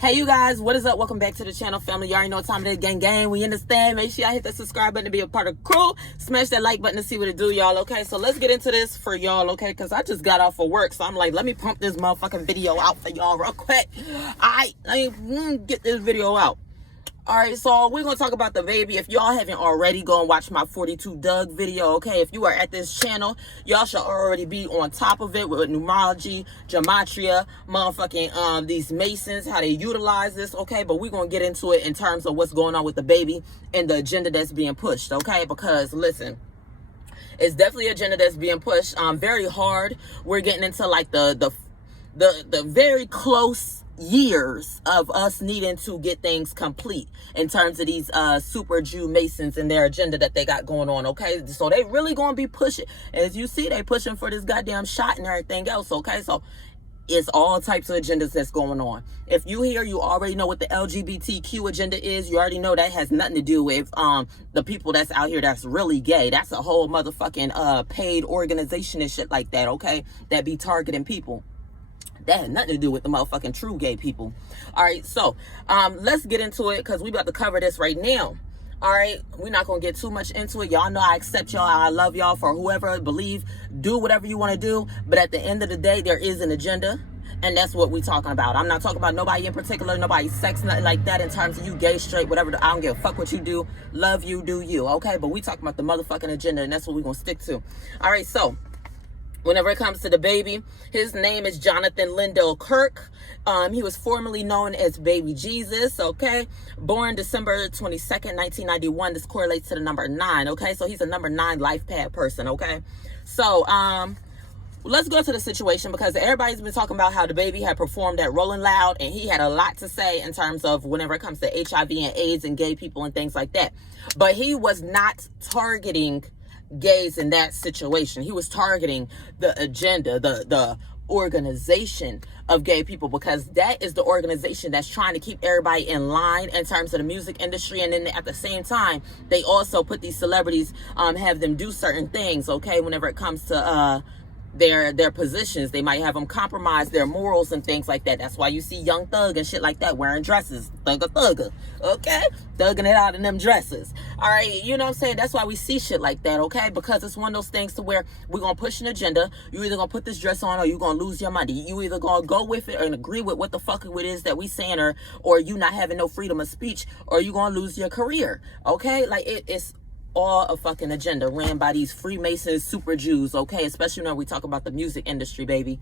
Hey you guys, what is up? Welcome back to the channel, family. You already know what time it is. Gang, we understand. Make sure y'all hit that subscribe button to be a part of the crew. Smash that like button to see what it do, y'all. Okay, so let's get into this for y'all, okay? Because I just got off of work, so I'm like, let me pump this motherfucking video out for y'all real quick. Alright, let me get this video out. Alright, so we're going to talk about Dababy. If y'all haven't already, go and watch my 42 Doug video, okay? If you are at this channel, y'all should already be on top of it with numerology, Gematria, motherfucking these Masons, how they utilize this, okay? But we're going to get into it in terms of what's going on with Dababy and the agenda that's being pushed, okay? Because, listen, it's definitely an agenda that's being pushed very hard. We're getting into, like, the very close years of us needing to get things complete in terms of these super Jew Masons and their agenda that they got going on, okay? So they really gonna be pushing. As you see, they pushing for this goddamn shot and everything else, okay? So it's all types of agendas that's going on. If you hear, you already know what the LGBTQ agenda is. You already know that has nothing to do with the people that's out here that's really gay. That's a whole motherfucking paid organization and shit like that, okay? That be targeting people. That had nothing to do with the motherfucking true gay people. All right, so let's get into it because we about to cover this right now. All right, we're not going to get too much into it. Y'all know I accept y'all. I love y'all for whoever believe. Do whatever you want to do. But at the end of the day, there is an agenda. And that's what we're talking about. I'm not talking about nobody in particular, nobody's sex, nothing like that in terms of you gay, straight, whatever. I don't give a fuck what you do. Love you, do you, okay? But we talking about the motherfucking agenda, and that's what we're going to stick to. All right, so whenever it comes to Dababy, his name is Jonathan Lindell Kirk. He was formerly known as Baby Jesus, okay? Born December 22nd, 1991. This correlates to the number 9, okay? So he's a number 9 life path person, okay? So, let's go to the situation because everybody's been talking about how Dababy had performed at Rolling Loud and he had a lot to say in terms of whenever it comes to HIV and AIDS and gay people and things like that. But he was not targeting gays in that situation. He was targeting the agenda, the organization of gay people, because that is the organization that's trying to keep everybody in line in terms of the music industry. And then at the same time, they also put these celebrities, have them do certain things, okay, whenever it comes to their positions. They might have them compromise their morals and things like that. That's why you see Young Thug and shit like that wearing dresses. Thugger, okay? Thugging it out in them dresses. All right, you know what I'm saying? That's why we see shit like that, okay? Because it's one of those things to where we're going to push an agenda. You're either going to put this dress on or you're going to lose your money. You either going to go with it and agree with what the fuck it is that we saying, or you not having no freedom of speech, or you're going to lose your career, okay? Like, it's all a fucking agenda ran by these Freemasons, super Jews, okay? Especially when we talk about the music industry, baby.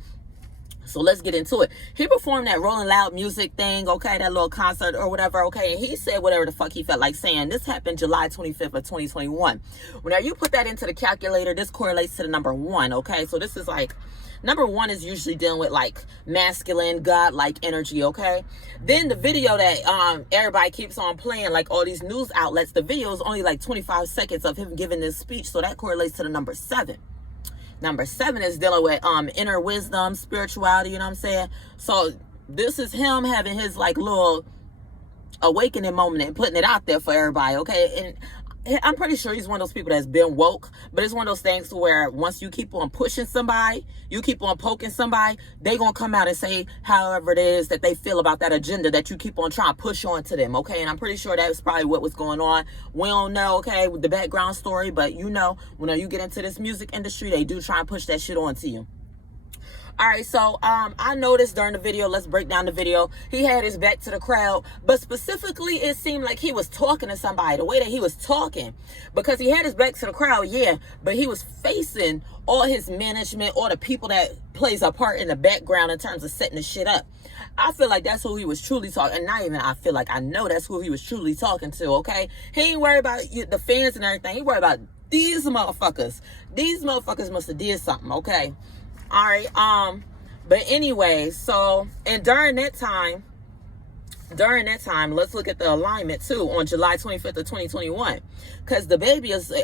So let's get into it. He performed that Rolling Loud music thing, okay? That little concert or whatever, okay? And he said whatever the fuck he felt like saying. This happened July 25th of 2021. Whenever you put that into the calculator, this correlates to the number 1, okay? So this is like, number 1 is usually dealing with like masculine, godlike energy, okay? Then the video that everybody keeps on playing, like all these news outlets, the video is only like 25 seconds of him giving this speech. So that correlates to the number 7. Number 7 is dealing with inner wisdom, spirituality, you know what I'm saying? So this is him having his like little awakening moment and putting it out there for everybody, okay? And I'm pretty sure he's one of those people that's been woke, but it's one of those things to where once you keep on pushing somebody, you keep on poking somebody, they gonna come out and say however it is that they feel about that agenda that you keep on trying to push on to them, okay? And I'm pretty sure that's probably what was going on. We don't know, okay, with the background story, but you know, when you get into this music industry, they do try and push that shit onto you. All right, so I noticed during the video, let's break down the video, he had his back to the crowd, but specifically it seemed like he was talking to somebody, the way that he was talking, because he had his back to the crowd, yeah, but he was facing all his management, all the people that plays a part in the background in terms of setting the shit up. I feel like that's who he was truly talking, and not even I feel like, I know that's who he was truly talking to, okay? He ain't worried about the fans and everything, he worried about these motherfuckers. These motherfuckers must have did something, okay? All right, but anyway, so, and during that time, let's look at the alignment too on July 25th of 2021, because Dababy is,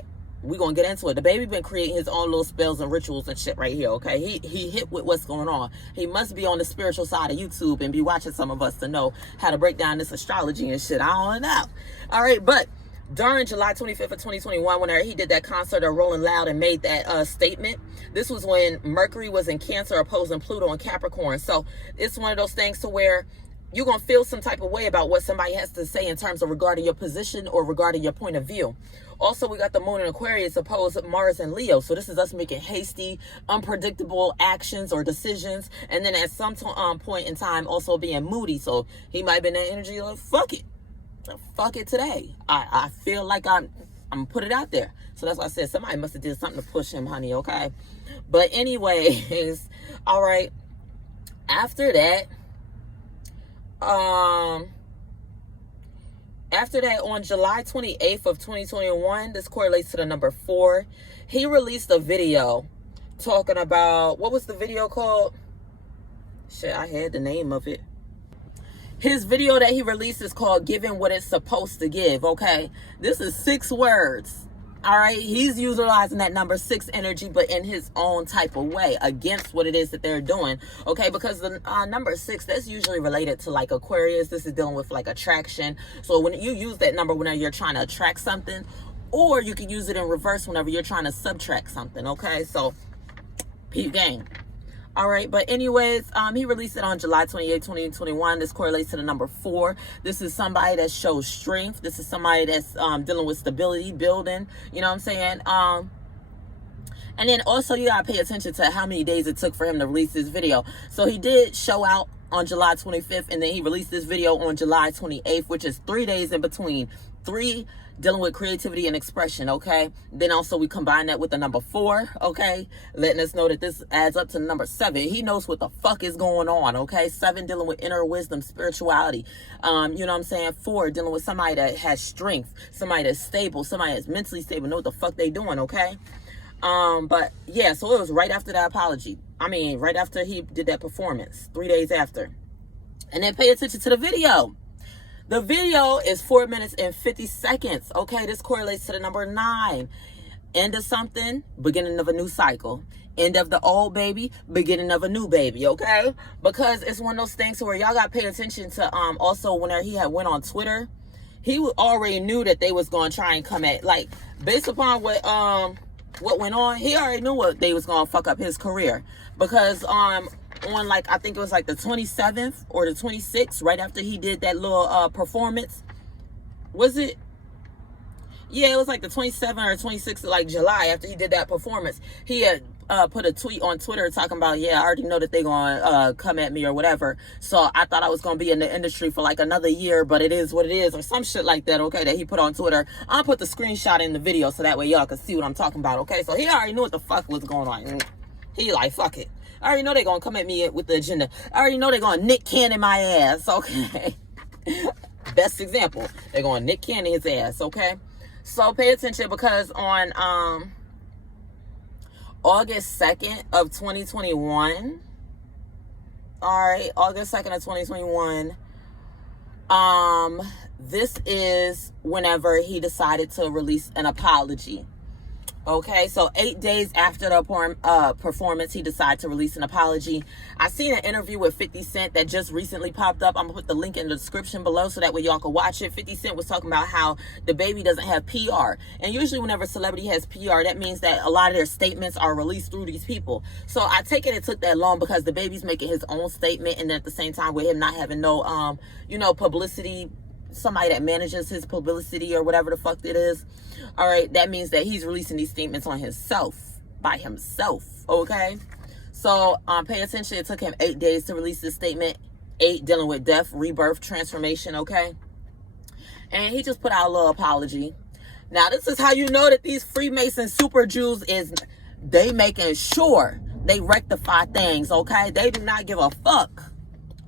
we're gonna get into it. Dababy been creating his own little spells and rituals and shit right here, okay? He hit with what's going on. He must be on the spiritual side of YouTube and be watching some of us to know how to break down this astrology and shit. I don't know. All right, but during July 25th of 2021, whenever he did that concert of Rolling Loud and made that statement, this was when Mercury was in Cancer opposing Pluto in Capricorn. So it's one of those things to where you're going to feel some type of way about what somebody has to say in terms of regarding your position or regarding your point of view. Also, we got the moon in Aquarius opposed Mars and Leo. So this is us making hasty, unpredictable actions or decisions. And then at some point in time, also being moody. So he might be in that energy like, fuck it. Fuck it today. I feel like I'm put it out there. So that's why I said somebody must have did something to push him, honey, okay? But anyways, all right. After that, on July 28th of 2021, this correlates to the number 4. He released a video talking about, what was the video called? Shit, I had the name of it. His video that he released is called Giving What It's Supposed to Give, okay? This is 6 words, all right? He's utilizing that number 6 energy, but in his own type of way, against what it is that they're doing, okay? Because the number 6, that's usually related to like Aquarius. This is dealing with like attraction. So when you use that number whenever you're trying to attract something, or you can use it in reverse whenever you're trying to subtract something, okay? So, peep game. All right, but anyways, he released it on July 28, 2021. This correlates to the number 4. This is somebody that shows strength. This is somebody that's dealing with stability, building, you know what I'm saying? And then also you gotta pay attention to how many days it took for him to release this video. So he did show out on July 25th, and then he released this video on July 28th, which is 3 days in between. 3 dealing with creativity and expression, okay? Then also we combine that with the number 4, okay? Letting us know that this adds up to the number 7. He knows what the fuck is going on, okay? 7 dealing with inner wisdom, spirituality. You know what I'm saying? 4 dealing with somebody that has strength, somebody that's stable, somebody that's mentally stable, know what the fuck they doing, okay? But yeah, so it was right after that apology. I mean, right after he did that performance, 3 days after. And then pay attention to the video. The video is 4 minutes and 50 seconds. Okay, this correlates to the number 9. End of something, beginning of a new cycle. End of the old baby, beginning of a new baby, okay? Because it's one of those things where y'all got to pay attention to, also whenever he had went on Twitter, he already knew that they was going to try and come at, like, based upon what went on, he already knew what they was going to fuck up his career. Because, on like, I think it was like the 27th or the 26th, right after he did that little performance. Was it? Yeah, it was like the 27th or 26th of like July after he did that performance. He had put a tweet on Twitter talking about, yeah, I already know that they're going to come at me or whatever. So I thought I was going to be in the industry for like another year, but it is what it is, or some shit like that, okay, that he put on Twitter. I'll put the screenshot in the video so that way y'all can see what I'm talking about, okay? So he already knew what the fuck was going on. He like, fuck it. I already know they're going to come at me with the agenda. I already know they're going to Nick Cannon my ass, okay? Best example. They're going to Nick Cannon his ass, okay? So pay attention, because on August 2nd of 2021, all right, August 2nd of 2021, this is whenever he decided to release an apology. Okay, so 8 days after the performance, he decided to release an apology. I seen an interview with 50 Cent that just recently popped up. I'm going to put the link in the description below so that way y'all can watch it. 50 Cent was talking about how Dababy doesn't have PR. And usually whenever a celebrity has PR, that means that a lot of their statements are released through these people. So I take it took that long because Dababy's making his own statement, and then at the same time with him not having no, publicity, somebody that manages his publicity or whatever the fuck it is. All right, that means that he's releasing these statements on himself, by himself, okay? So pay attention. It took him 8 days to release this statement. 8 dealing with death, rebirth, transformation, okay? And he just put out a little apology. Now, this is how you know that these Freemason super Jews they making sure they rectify things, okay? They do not give a fuck,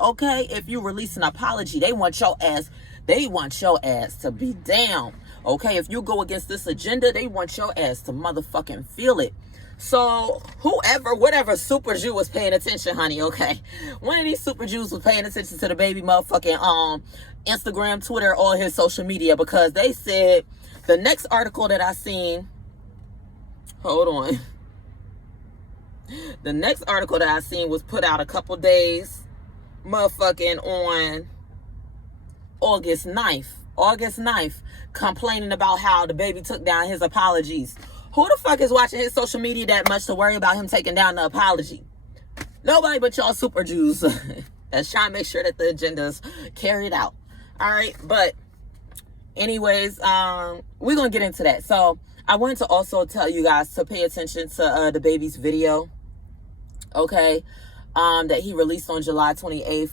okay? If you release an apology, they want your ass to be down. Okay, if you go against this agenda, they want your ass to motherfucking feel it. So, whatever super Jew was paying attention, honey, okay? One of these super Jews was paying attention to the baby motherfucking Instagram, Twitter, all his social media, because they said the next article that I seen, hold on. The next article that I seen was put out a couple days, motherfucking on August 9th, complaining about how the baby took down his apologies. Who the fuck is watching his social media that much to worry about him taking down the apology? Nobody but y'all super Jews. That's trying to make sure that the agenda is carried out. All right, but anyways, we're gonna get into that. So I wanted to also tell you guys to pay attention to Dababy's video, okay, that he released on July 28th.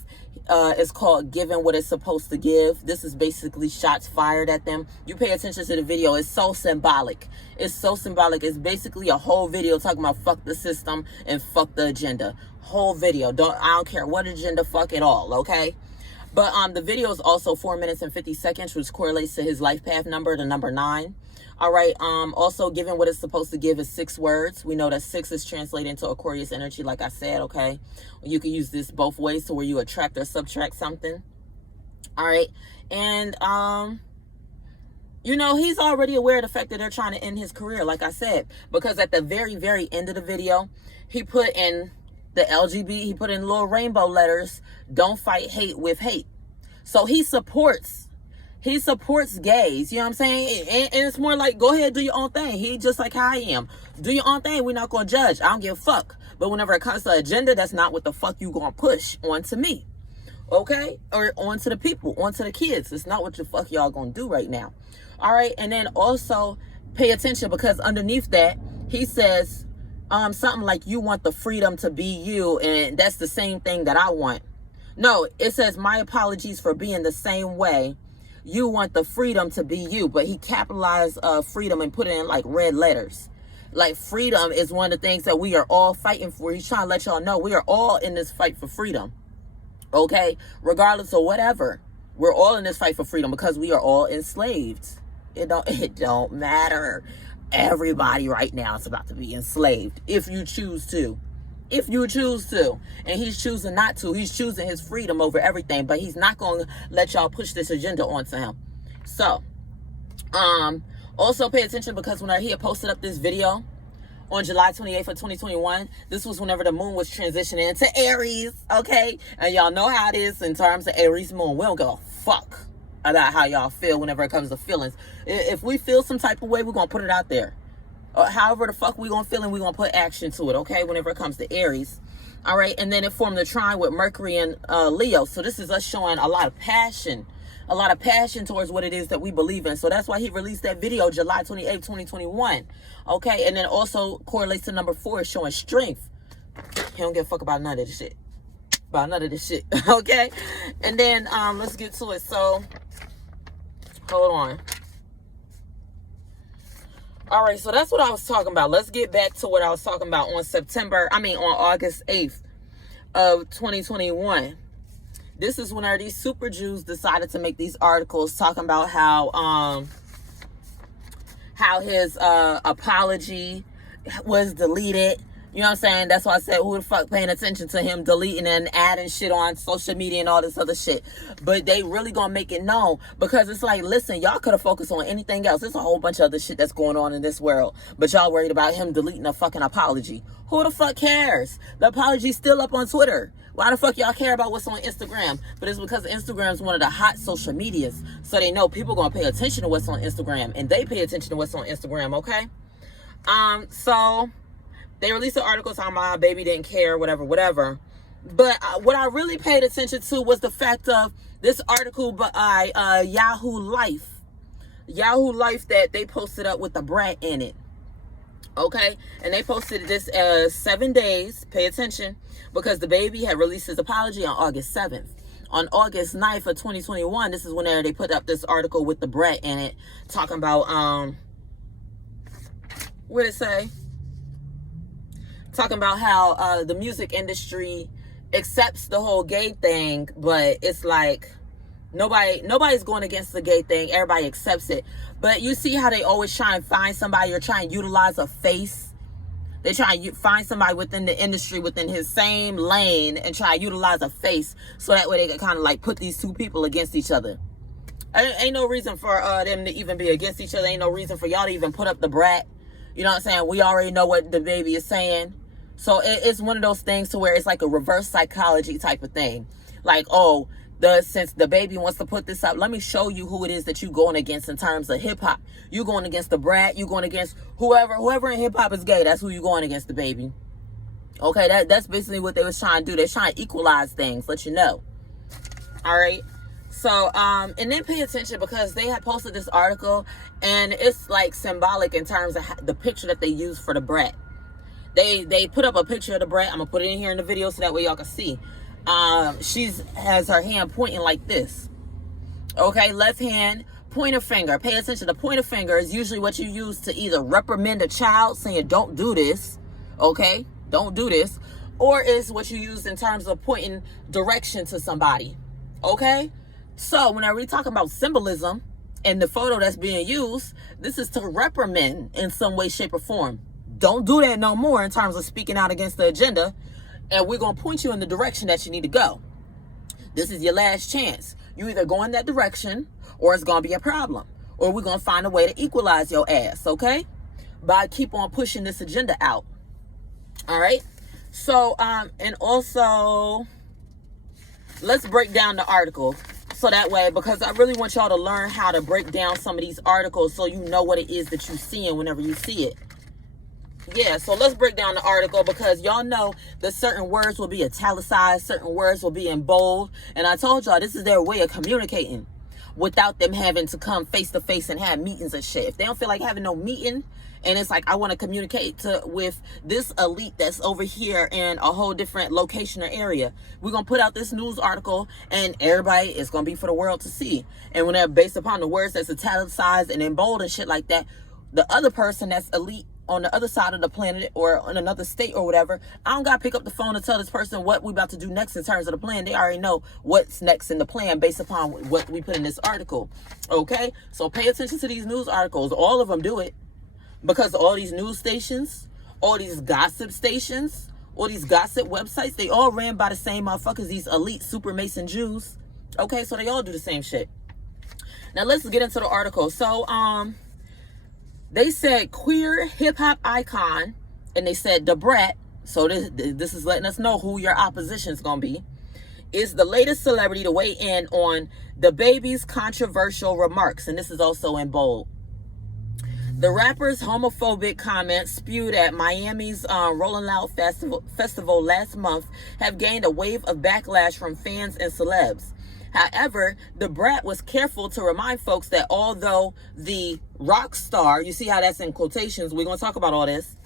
It's called Giving What It's Supposed to Give. This is basically shots fired at them. You pay attention to the video. It's so symbolic. It's so symbolic. It's basically a whole video talking about fuck the system and fuck the agenda. Whole video. I don't care what agenda, fuck it all, okay? But the video is also 4 minutes and 50 seconds, which correlates to his life path number, the number 9. All right. Also, Giving What It's Supposed to Give is 6 words. We know that 6 is translated into Aquarius energy, like I said, okay? You can use this both ways to where you attract or subtract something. All right. And, you know, he's already aware of the fact that they're trying to end his career, like I said, because at the very, very end of the video, he put in the LGBT, he put in little rainbow letters, don't fight hate with hate. So he supports gays, you know what I'm saying? And it's more like, go ahead, do your own thing. He just like how I am. Do your own thing. We're not going to judge. I don't give a fuck. But whenever it comes to agenda, that's not what the fuck you going to push onto me. Okay? Or onto the people, onto the kids. It's not what the fuck y'all going to do right now. All right? And then also pay attention, because underneath that, he says something like, you want the freedom to be you, and that's the same thing that I want. No, it says, my apologies for being the same way. You want the freedom to be you. But he capitalized freedom and put it in like red letters. Like, freedom is one of the things that we are all fighting for. He's trying to let y'all know we are all in this fight for freedom. Okay? Regardless of whatever. We're all in this fight for freedom because we are all enslaved. It don't matter. Everybody right now is about to be enslaved if you choose to. If you choose to. And he's choosing not to. He's choosing his freedom over everything. But he's not going to let y'all push this agenda onto him. So, also pay attention, because when he had posted up this video on July 28th of 2021, this was whenever the moon was transitioning into Aries, okay? And y'all know how it is in terms of Aries moon. We don't give a fuck about how y'all feel whenever it comes to feelings. If we feel some type of way, we're going to put it out there. However the fuck we gonna feel, and we gonna put action to it, okay, whenever it comes to Aries. All right, and then it formed the trine with Mercury and Leo. So this is us showing a lot of passion towards what it is that we believe in. So that's why he released that video July 28th, 2021. Okay, and then also correlates to number 4, showing strength. He don't give a fuck about none of this shit. Okay, and then let's get to it. So hold on. All right, so that's what I was talking about. Let's get back to what I was talking about on August 8th of 2021. This is when these super Jews decided to make these articles talking about how his apology was deleted. You know what I'm saying? That's why I said, who the fuck paying attention to him deleting and adding shit on social media and all this other shit. But they really gonna make it known, because it's like, listen, y'all could have focused on anything else. There's a whole bunch of other shit that's going on in this world, but y'all worried about him deleting a fucking apology. Who the fuck cares? The apology's still up on Twitter. Why the fuck y'all care about what's on Instagram? But it's because Instagram's one of the hot social medias, so they know people gonna pay attention to what's on Instagram, and they pay attention to what's on Instagram, okay? So they released an article talking about how Baby didn't care, whatever. But what I really paid attention to was the fact of this article by Yahoo Life. Yahoo Life that they posted up with the brat in it. Okay? And they posted this 7 days. Pay attention. Because Dababy had released his apology on August 7th. On August 9th of 2021, this is when they put up this article with the brat in it. Talking about, what did it say? Talking about how the music industry accepts the whole gay thing, but it's like nobody's going against the gay thing. Everybody accepts it. But you see how they always try and find somebody or try and utilize a face. They try and find somebody within the industry, within his same lane, and try and utilize a face, so that way they can kind of like put these two people against each other. Ain't no reason for them to even be against each other. Ain't no reason for y'all to even put up the brat. You know what I'm saying? We already know what Dababy is saying. So it's one of those things to where it's like a reverse psychology type of thing. Like, oh, since Dababy wants to put this up, let me show you who it is that you going against in terms of hip hop. You going against the brat. You going against whoever in hip hop is gay. That's who you going against, Dababy. Okay, that's basically what they was trying to do. They're trying to equalize things, let you know. All right. So, and then pay attention because they had posted this article and it's like symbolic in terms of the picture that they use for the brat. They put up a picture of the brat. I'm gonna put it in here in the video so that way y'all can see. She's has her hand pointing like this. Okay, left hand, pointer finger. Pay attention. The pointer finger is usually what you use to either reprimand a child, saying don't do this. Okay, don't do this, or is what you use in terms of pointing direction to somebody. Okay, so whenever we talk about symbolism and the photo that's being used, this is to reprimand in some way, shape, or form. Don't do that no more in terms of speaking out against the agenda, and we're going to point you in the direction that you need to go. This is your last chance. You either go in that direction or it's going to be a problem, or we're going to find a way to equalize your ass, okay? By keep on pushing this agenda out. All right? So, and also, let's break down the article. So that way, because I really want y'all to learn how to break down some of these articles so you know what it is that you're seeing whenever you see it. Yeah, so let's break down the article because y'all know that certain words will be italicized, certain words will be in bold. And I told y'all this is their way of communicating without them having to come face to face and have meetings and shit. If they don't feel like having no meeting and it's like, I want to communicate with this elite that's over here in a whole different location or area, we're going to put out this news article and everybody is going to be for the world to see. And when they're based upon the words that's italicized and in bold and shit like that, the other person that's elite on the other side of the planet or in another state or whatever, I don't got to pick up the phone and tell this person what we about to do next in terms of the plan. They already know what's next in the plan based upon what we put in this article. Okay? So pay attention to these news articles. All of them do it because all these news stations, all these gossip stations, all these gossip websites, they all ran by the same motherfuckers, these elite super Mason Jews. Okay? So they all do the same shit. Now let's get into the article. So, they said queer hip-hop icon, and they said the brat, so this is letting us know who your opposition is going to be, is the latest celebrity to weigh in on Dababy's controversial remarks, and this is also in bold. The rapper's homophobic comments spewed at Miami's Rolling Loud Festival last month have gained a wave of backlash from fans and celebs. However, the brat was careful to remind folks that although the rock star, you see how that's in quotations, we're going to talk about all this.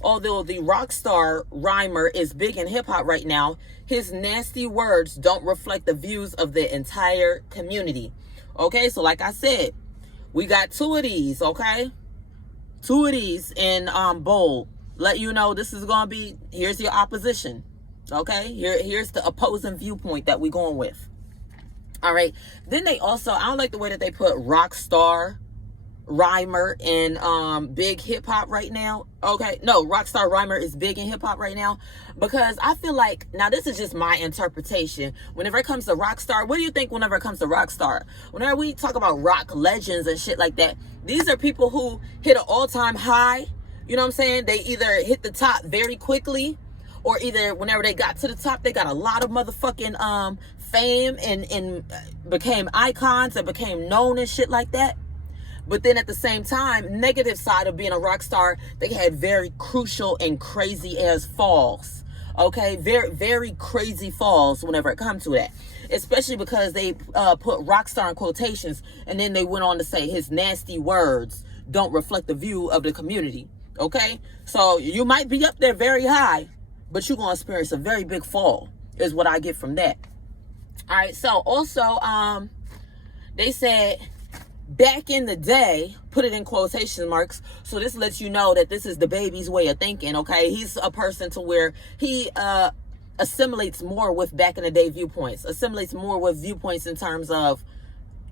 Although the rock star rhymer is big in hip hop right now, his nasty words don't reflect the views of the entire community. Okay, so like I said, we got two of these, okay? Two of these in bold. Let you know this is going to be, here's your opposition. Okay, here's the opposing viewpoint that we're going with. All right. Then they also, I don't like the way that they put rock star rhymer in big hip hop right now. Okay. No, rock star rhymer is big in hip hop right now because I feel like, now this is just my interpretation. Whenever it comes to rock star, what do you think whenever it comes to rock star? Whenever we talk about rock legends and shit like that, these are people who hit an all-time high. You know what I'm saying? They either hit the top very quickly or either whenever they got to the top, they got a lot of motherfucking fame and became icons and became known and shit like that. But then at the same time, negative side of being a rock star, they had very crucial and crazy ass falls. Okay, very, very crazy falls whenever it comes to that. Especially because they put rock star in quotations and then they went on to say his nasty words don't reflect the view of the community. Okay, so you might be up there very high, but you're going to experience a very big fall is what I get from that. All right, so also, they said back in the day, put it in quotation marks, so this lets you know that this is Dababy's way of thinking, okay? He's a person to where he assimilates more with back in the day viewpoints, assimilates more with viewpoints in terms of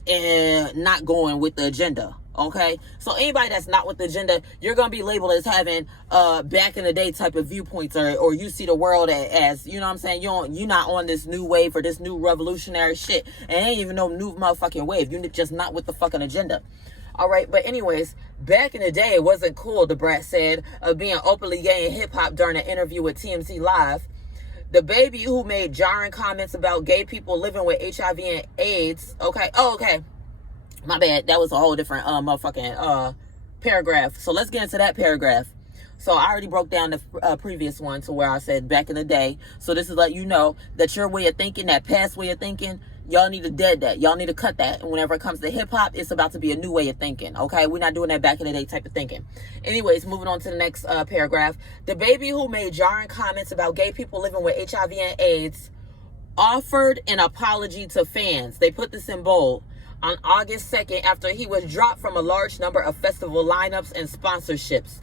not going with the agenda, okay? So anybody that's not with the agenda, you're going to be labeled as having back in the day type of viewpoints, or you see the world as, you know what I'm saying, you're not on this new wave or this new revolutionary shit, and ain't even no new motherfucking wave. You're just not with the fucking agenda. All right, but anyways, back in the day, it wasn't cool, the brat said, being openly gay in hip-hop during an interview with TMZ Live. Dababy, who made jarring comments about gay people living with HIV and AIDS. Okay. Oh, okay. My bad. That was a whole different motherfucking paragraph. So let's get into that paragraph. So I already broke down the previous one to where I said back in the day. So this is let you know that your way of thinking, that past way of thinking, y'all need to dead that. Y'all need to cut that. And whenever it comes to hip hop, it's about to be a new way of thinking. Okay, we're not doing that back in the day type of thinking. Anyways, moving on to the next paragraph. Dababy, who made jarring comments about gay people living with HIV and AIDS, offered an apology to fans. They put this in bold. On August 2nd, after he was dropped from a large number of festival lineups and sponsorships.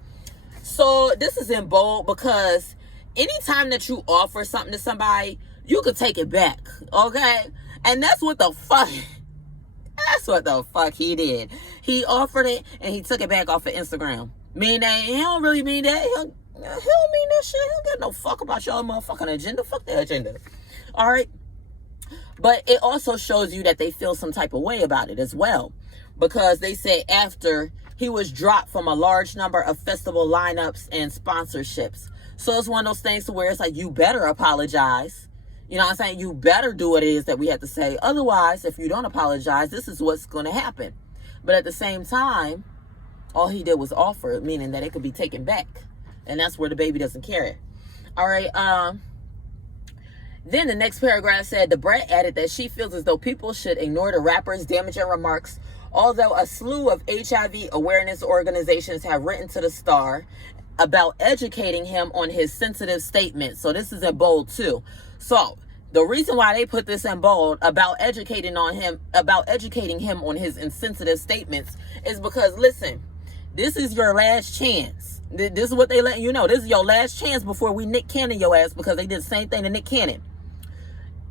So this is in bold because anytime that you offer something to somebody, you could take it back, okay? And that's what the fuck he did. He offered it and he took it back off of Instagram. Meaning that he don't really mean that. He don't mean that shit. He don't get no fuck about your motherfucking agenda. Fuck that agenda. All right? But it also shows you that they feel some type of way about it as well. Because they say after he was dropped from a large number of festival lineups and sponsorships. So it's one of those things to where it's like, you better apologize. You know what I'm saying? You better do what it is that we have to say. Otherwise, if you don't apologize, this is what's going to happen. But at the same time, all he did was offer it, meaning that it could be taken back. And that's where Dababy doesn't care. All right. Then the next paragraph said, the Brat added that she feels as though people should ignore the rapper's damaging remarks, although a slew of HIV awareness organizations have written to the star about educating him on his sensitive statements. So this is in bold too. So the reason why they put this in bold about educating him on his insensitive statements is because, listen, this is your last chance. This is what they let you know. This is your last chance before we Nick Cannon your ass, because they did the same thing to Nick Cannon.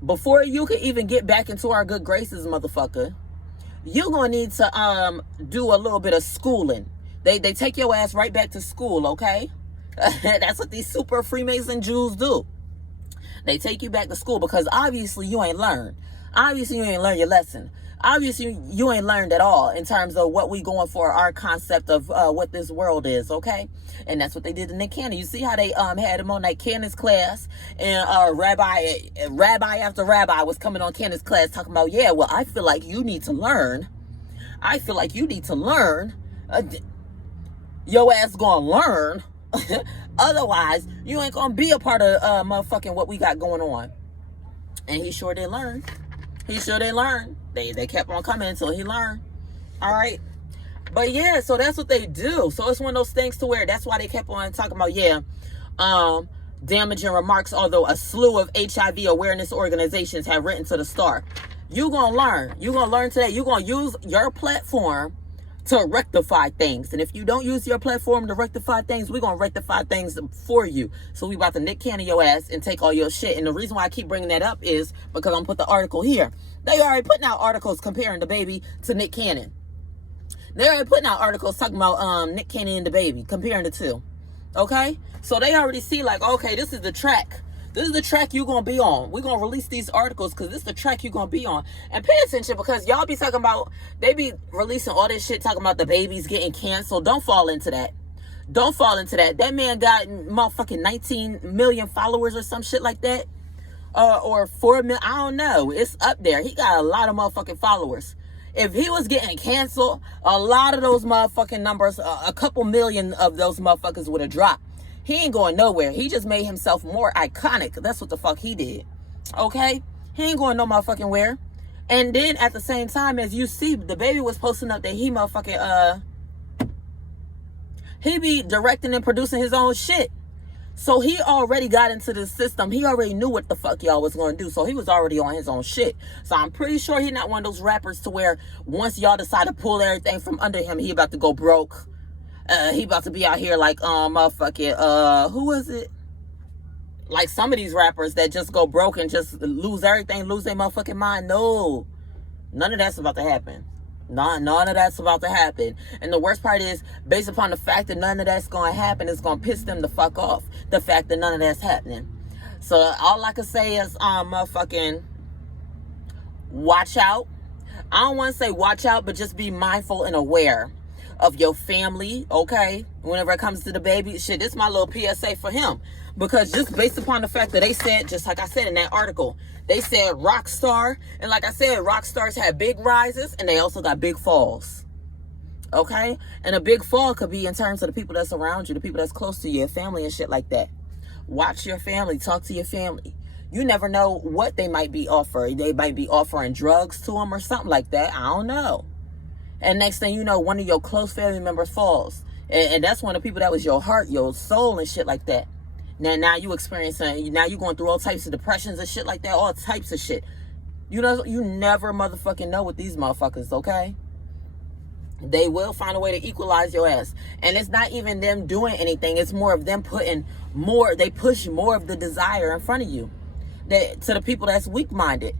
Before you can even get back into our good graces, motherfucker, you're going to need to do a little bit of schooling. They take your ass right back to school, okay? That's what these super Freemason Jews do. They take you back to school because obviously you ain't learned. Obviously you ain't learned your lesson. Obviously you ain't learned at all in terms of what we going for, our concept of what this world is, okay? And that's what they did to Nick Cannon. You see how they had him on that Cannon's class, and rabbi after rabbi was coming on Cannon's class talking about, yeah, well, I feel like you need to learn. Your ass gonna learn. Otherwise, you ain't gonna be a part of motherfucking what we got going on. And he sure did learn. They kept on coming until he learned. All right. But yeah, so that's what they do. So it's one of those things to where that's why they kept on talking about, damaging remarks, although a slew of HIV awareness organizations have written to the star. You're gonna learn. You're gonna learn today. You're gonna use your platform to rectify things. And if you don't use your platform to rectify things, we're going to rectify things for you. So we about to Nick Cannon your ass and take all your shit. And the reason why I keep bringing that up is because I'm going to put the article here. They already putting out articles comparing Dababy to Nick Cannon. They already putting out articles talking about Nick Cannon and Dababy, comparing the two. Okay? So they already see like, okay, this is the track. This is the track you're going to be on. We're going to release these articles because this is the track you're going to be on. And pay attention because y'all be talking about, they be releasing all this shit talking about the babies getting canceled. Don't fall into that. Don't fall into that. That man got motherfucking 19 million followers or some shit like that. Or 4 million. I don't know. It's up there. He got a lot of motherfucking followers. If he was getting canceled, a lot of those motherfucking numbers, a couple million of those motherfuckers would have dropped. He ain't going nowhere. He just made himself more iconic. That's what the fuck he did. Okay? He ain't going no motherfucking where. And then at the same time, as you see, Dababy was posting up that he motherfucking, he be directing and producing his own shit. So he already got into the system. He already knew what the fuck y'all was going to do. So he was already on his own shit. So I'm pretty sure he not one of those rappers to where once y'all decide to pull everything from under him, he about to go broke. He about to be out here like, motherfucking, who was it? Like some of these rappers that just go broke and just lose everything, lose their motherfucking mind. No. None of that's about to happen. None of that's about to happen. And the worst part is, based upon the fact that none of that's going to happen, it's going to piss them the fuck off. The fact that none of that's happening. So all I can say is, motherfucking, watch out. I don't want to say watch out, but just be mindful and aware of your family, okay? Whenever it comes to Dababy, shit, this is my little PSA for him. Because just based upon the fact that they said, just like I said in that article, they said rock star. And like I said, rock stars have big rises and they also got big falls. Okay? And a big fall could be in terms of the people that's around you, the people that's close to you, your family and shit like that. Watch your family. Talk to your family. You never know what they might be offering. They might be offering drugs to them or something like that. I don't know. And next thing you know, one of your close family members falls. And that's one of the people that was your heart, your soul and shit like that. Now you experiencing, now you going through all types of depressions and shit like that, all types of shit. You know, you never motherfucking know with these motherfuckers, okay? They will find a way to equalize your ass. And it's not even them doing anything. It's more of them putting more, they push more of the desire in front of you. To the people that's weak-minded.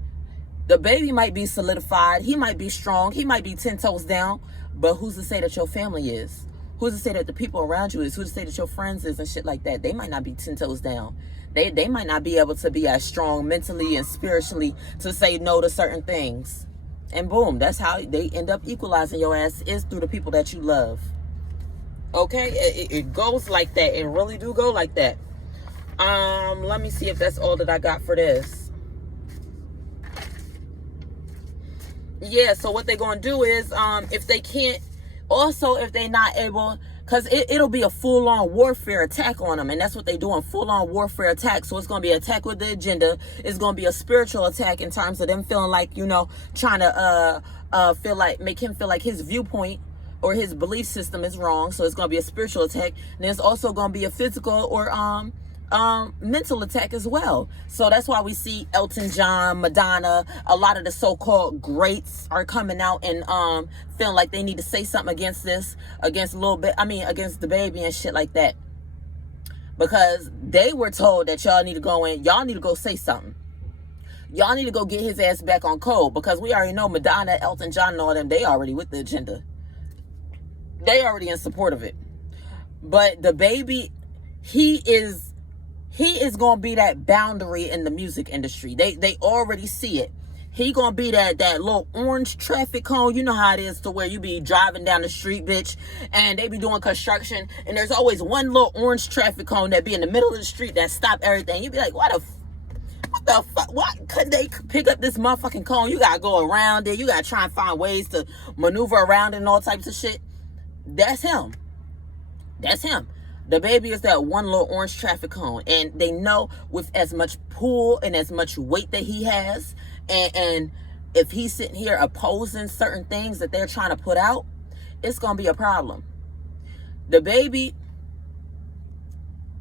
The baby might be solidified. He might be strong. He might be 10 toes down. But who's to say that your family is? Who's to say that the people around you is? Who's to say that your friends is and shit like that? They might not be 10 toes down. They might not be able to be as strong mentally and spiritually to say no to certain things. And boom, that's how they end up equalizing your ass, is through the people that you love. Okay? It goes like that. It really do go like that. Let me see if that's all that I got for this. Yeah, so what they're going to do is, if they can't, also if they're not able, because it'll be a full-on warfare attack on them, and that's what they're doing, full-on warfare attack. So it's going to be an attack with the agenda. It's going to be a spiritual attack in terms of them feeling like, you know, trying to make him feel like his viewpoint or his belief system is wrong. So it's going to be a spiritual attack. And there's also going to be a physical or mental attack as well. So that's why we see Elton John, Madonna, a lot of the so-called greats are coming out and feeling like they need to say something against this, against against the baby and shit like that, because they were told that y'all need to go say something. Y'all need to go get his ass back on code, because we already know Madonna, Elton John and all them, they already with the agenda. They already in support of it. But the baby, he is going to be that boundary in the music industry. They already see it. He going to be that little orange traffic cone. You know how it is, to where you be driving down the street, bitch, and they be doing construction, and there's always one little orange traffic cone that be in the middle of the street that stop everything. You be like, what the fuck? Why couldn't they pick up this motherfucking cone? You got to go around it. You got to try and find ways to maneuver around it and all types of shit. That's him. That's him. The baby is that one little orange traffic cone. And they know with as much pull and as much weight that he has, and if he's sitting here opposing certain things that they're trying to put out, it's going to be a problem. The baby,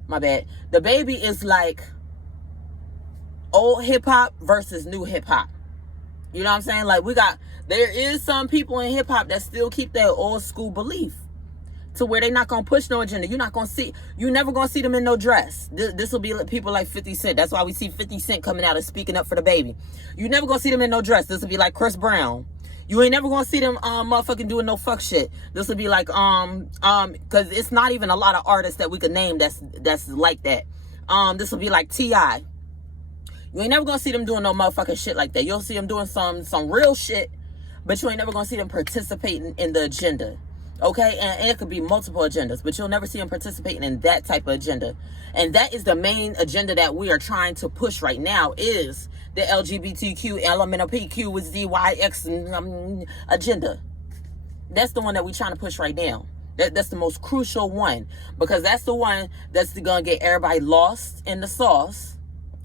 the baby is like old hip-hop versus new hip-hop. You know what I'm saying? Like, there is some people in hip-hop that still keep their old school belief, to where they're not going to push no agenda. You never going to see them in no dress. This will be people like 50 Cent. That's why we see 50 Cent coming out and speaking up for the baby. You never going to see them in no dress. This will be like Chris Brown. You ain't never going to see them motherfucking doing no fuck shit. This will be like, because it's not even a lot of artists that we could name that's like that. This will be like T.I. You ain't never going to see them doing no motherfucking shit like that. You'll see them doing some real shit, but you ain't never going to see them participating in the agenda. Okay, and it could be multiple agendas, but you'll never see them participating in that type of agenda. And that is the main agenda that we are trying to push right now, is the LGBTQ, LMNOPQ with ZYX agenda. That's the one that we're trying to push right now. That's the most crucial one, because that's the one that's going to get everybody lost in the sauce.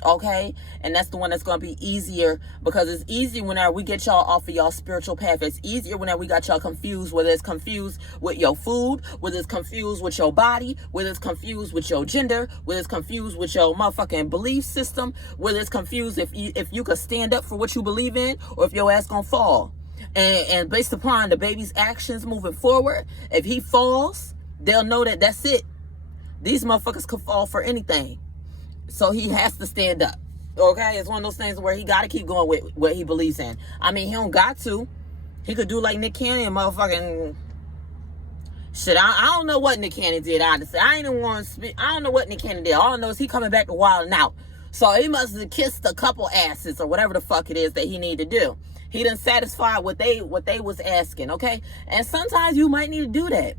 Okay, and that's the one that's going to be easier, because it's easier whenever we get y'all off of y'all spiritual path. It's easier whenever we got y'all confused, whether it's confused with your food, whether it's confused with your body, whether it's confused with your gender, whether it's confused with your motherfucking belief system, whether it's confused if you could stand up for what you believe in, or if your ass gonna fall. And based upon the baby's actions moving forward, if he falls, they'll know that that's it. These motherfuckers could fall for anything. So he has to stand up. Okay? It's one of those things where he got to keep going with what he believes in. I mean, he don't got to. He could do like Nick Cannon and motherfucking shit. I don't know what Nick Cannon did, honestly. I ain't even want to speak. I don't know what Nick Cannon did. All I know is he coming back to Wild 'N Out. So he must have kissed a couple asses or whatever the fuck it is that he need to do. He done satisfied what they was asking, okay? And sometimes you might need to do that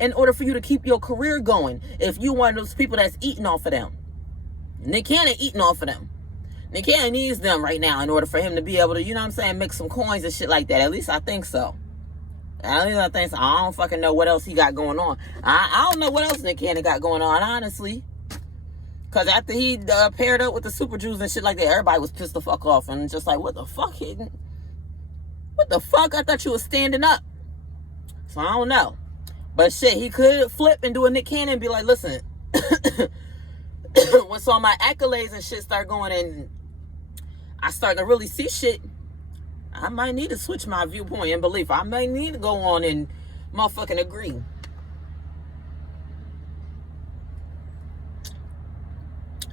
in order for you to keep your career going, if you one of those people that's eating off of them. Nick Cannon eating off of them. Nick Cannon needs them right now in order for him to be able to, you know what I'm saying, make some coins and shit like that. At least I think so. I think so. I don't fucking know what else he got going on. I don't know what else Nick Cannon got going on, honestly. Because after he paired up with the Super Jews and shit like that, everybody was pissed the fuck off. And just like, what the fuck? What the fuck? I thought you was standing up. So I don't know. But shit, he could flip and do a Nick Cannon and be like, listen, once all my accolades and shit start going and I start to really see shit, I might need to switch my viewpoint and belief. I may need to go on and motherfucking agree.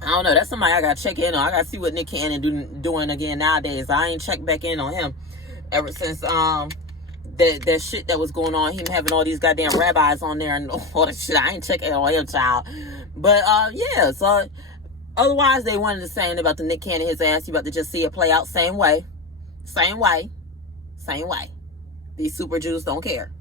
I don't know. That's somebody I gotta check in on. I gotta see what Nick Cannon doing again nowadays. I ain't checked back in on him ever since that shit that was going on. Him having all these goddamn rabbis on there and all that shit. I ain't checking on him, child. But yeah. So otherwise, they wanted to say about the Nick Cannon, his ass. You about to just see it play out same way, same way, same way. These Super Jews don't care.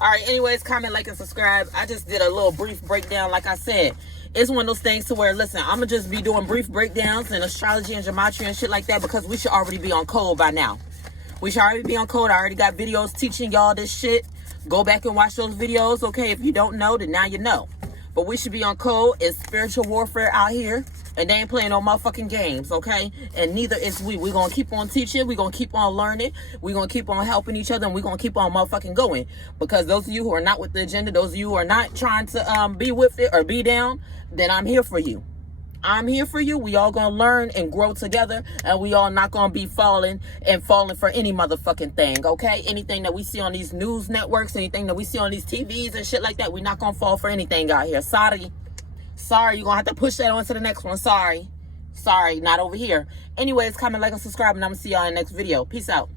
All right. Anyways, comment, like, and subscribe. I just did a little brief breakdown. Like I said, it's one of those things to where, listen, I'm going to just be doing brief breakdowns and astrology and gematria and shit like that because we should already be on code by now. We should already be on code. I already got videos teaching y'all this shit. Go back and watch those videos, okay? If you don't know, then now you know. But we should be on code. It's spiritual warfare out here. And they ain't playing no motherfucking games, okay? And neither is we. We're going to keep on teaching. We're going to keep on learning. We're going to keep on helping each other. And we're going to keep on motherfucking going. Because those of you who are not with the agenda, those of you who are not trying to be with it or be down, then I'm here for you. I'm here for you. We all gonna learn and grow together, and we all not gonna be falling for any motherfucking thing, okay? Anything that we see on these news networks, anything that we see on these TVs and shit like that, we not gonna fall for anything out here. Sorry, you're gonna have to push that on to the next one. Sorry, not over here. Anyways, comment, like, and subscribe, and I'm gonna see y'all in the next video. Peace out.